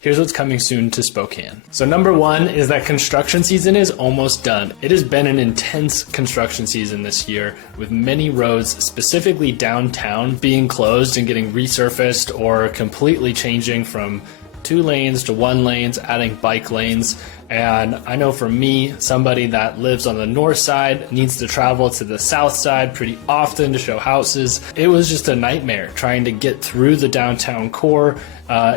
Here's what's coming soon to Spokane. So number one is that construction season is almost done. It has been an intense construction season this year, with many roads, specifically downtown, being closed and getting resurfaced or completely changing from 2 lanes to 1 lanes, adding bike lanes. And I know for me, somebody that lives on the north side needs to travel to the south side pretty often to show houses. It was just a nightmare trying to get through the downtown core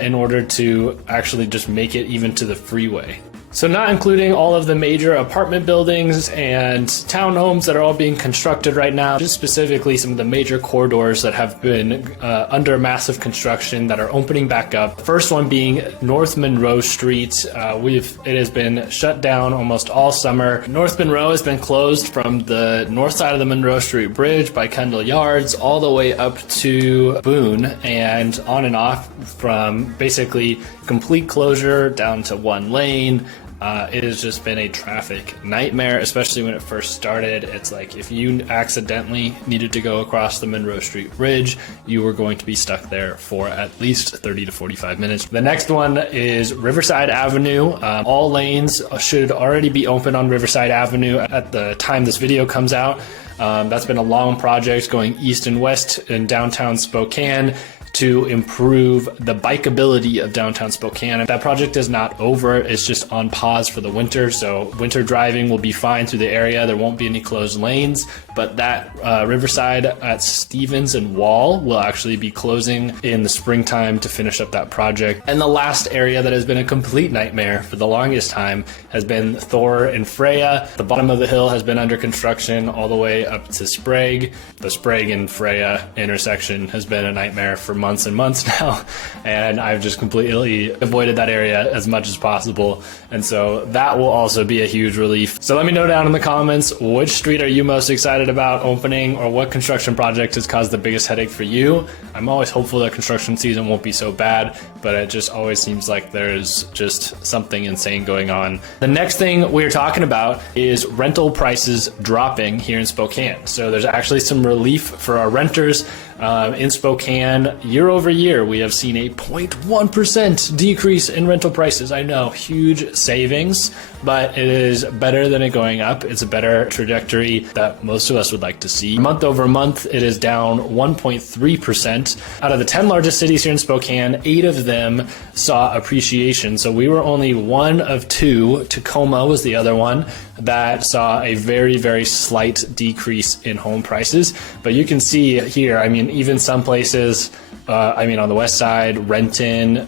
in order to actually just make it even to the freeway. So not including all of the major apartment buildings and townhomes that are all being constructed right now, just specifically some of the major corridors that have been under massive construction that are opening back up. First one being North Monroe Street. It has been shut down almost all summer. North Monroe has been closed from the north side of the Monroe Street Bridge by Kendall Yards all the way up to Boone and on and off, from basically complete closure down to 1 lane. It has just been a traffic nightmare, especially when it first started. It's like if you accidentally needed to go across the Monroe Street Bridge, you were going to be stuck there for at least 30 to 45 minutes. The next one is Riverside Avenue. All lanes should already be open on Riverside Avenue at the time this video comes out. That's been a long project going east and west in downtown Spokane to improve the bikeability of downtown Spokane. That project is not over, it's just on pause for the winter, so winter driving will be fine through the area. There won't be any closed lanes, but that Riverside at Stevens and Wall will actually be closing in the springtime to finish up that project. And the last area that has been a complete nightmare for the longest time has been Thor and Freya. The bottom of the hill has been under construction all the way up to Sprague. The Sprague and Freya intersection has been a nightmare for months and months now, and I've just completely avoided that area as much as possible, and so that will also be a huge relief. So let me know down in the comments, which street are you most excited about opening, or what construction project has caused the biggest headache for you? I'm always hopeful that construction season won't be so bad, but it just always seems like there's just something insane going on. The next thing we're talking about is rental prices dropping here in Spokane. So there's actually some relief for our renters. In Spokane, year over year, we have seen a 0.1% decrease in rental prices. I know, huge savings, but it is better than it going up. It's a better trajectory that most of us would like to see. Month over month, it is down 1.3%. Out of the 10 largest cities here in Spokane, 8 of them saw appreciation. So we were only 1 of 2, Tacoma was the other one, that saw a very, very slight decrease in home prices. But you can see here, I mean, even some places, on the west side, Renton,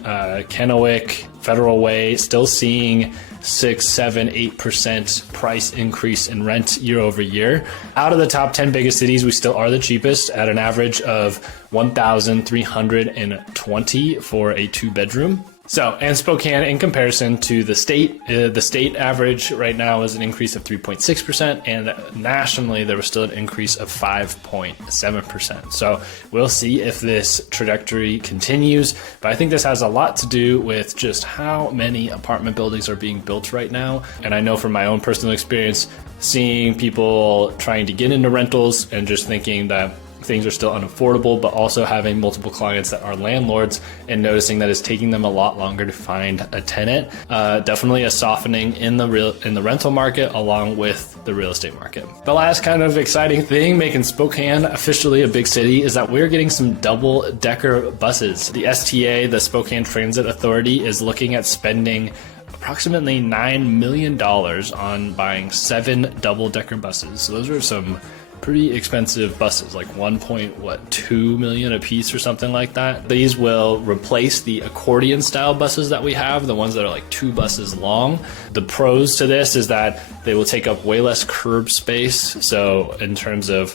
Kennewick, Federal Way, still seeing 6, 7, 8% price increase in rent year over year. Out of the top 10 biggest cities, we still are the cheapest at an average of $1,320 for a 2-bedroom. So, and Spokane, in comparison to the state average right now is an increase of 3.6%, and nationally there was still an increase of 5.7%. So we'll see if this trajectory continues, but I think this has a lot to do with just how many apartment buildings are being built right now. And I know from my own personal experience, seeing people trying to get into rentals and just thinking that things are still unaffordable, but also having multiple clients that are landlords and noticing that it's taking them a lot longer to find a tenant. Definitely a softening in the rental market along with the real estate market. The last kind of exciting thing making Spokane officially a big city is that we're getting some double-decker buses. The STA, the Spokane Transit Authority, is looking at spending approximately $9 million on buying 7 double-decker buses. So those are some pretty expensive buses, like $1.2 million a piece or something like that. These will replace the accordion style buses that we have, the ones that are like 2 buses long. The pros to this is that they will take up way less curb space. So in terms of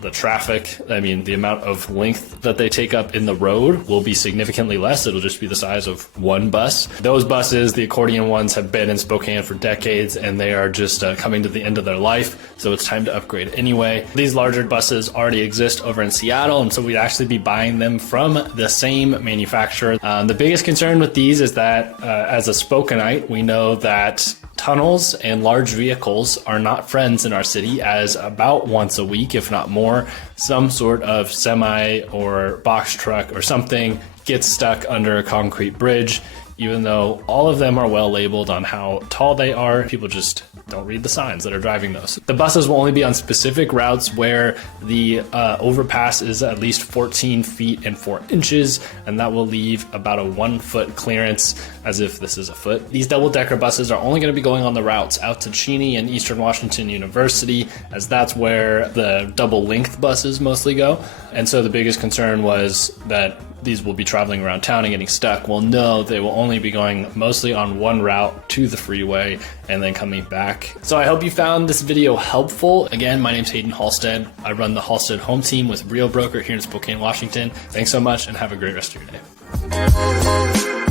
the traffic, I mean, the amount of length that they take up in the road will be significantly less. It'll just be the size of 1 bus. Those buses, the accordion ones, have been in Spokane for decades, and they are just coming to the end of their life, so it's time to upgrade anyway. These larger buses already exist over in Seattle, and so we'd actually be buying them from the same manufacturer. The biggest concern with these is that as a Spokaneite, we know that tunnels and large vehicles are not friends in our city, as about once a week, if not more, some sort of semi or box truck or something gets stuck under a concrete bridge, even though all of them are well labeled on how tall they are. People just don't read the signs that are driving those. The buses will only be on specific routes where the overpass is at least 14 feet and 4 inches, and that will leave about a 1 foot clearance, as if this is a foot. These double-decker buses are only going to be going on the routes out to Cheney and Eastern Washington University, as that's where the double-length buses mostly go. And so the biggest concern was that these will be traveling around town and getting stuck. Well, no, they will only be going mostly on one route to the freeway and then coming back. So I hope you found this video helpful. Again, my name's Hayden Halstead. I run the Halstead Home Team with Real Broker here in Spokane, Washington. Thanks so much and have a great rest of your day.